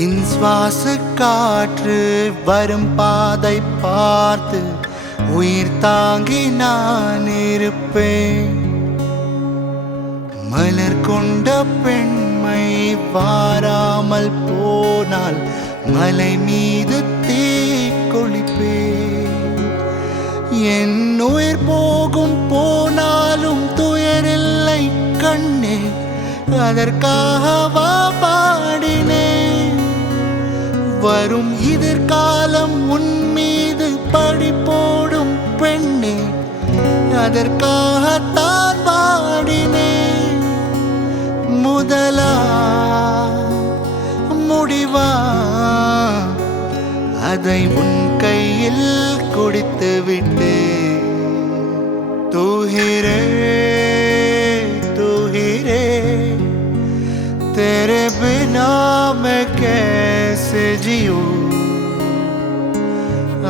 என் சுவாச காற்று வரும் பாதை பார்த்து உயிர் தாங்கி நான் இருப்பேன். மலர் கொண்ட பெண்மை வாராமல் போனால் மலை மீது தீ கொளிப்பேன். என் உயிர் போகும் போனாலும் துயரில்லை கண்ணே, அதற்காகவா பாடினேன். வரும் எதிர்காலம் உன் மீது பழி போடும் பெண்ணே, அதற்காகத்தான் பாடினேன். முதலா முடிவா அதை உன் கையில் கொடுத்து விட்டு तू ही रे तेरे बिना मैं कैसे जीऊं.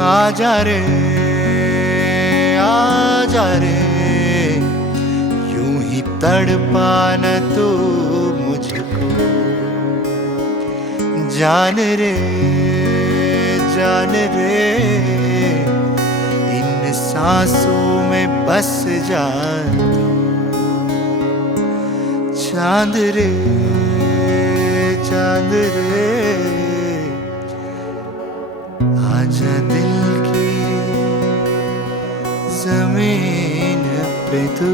आजा रे यूं ही तड़पाना तू मुझको. जान रे इन सांसों में बस जा. चांद रे आजा दिल की जमीन पे तू.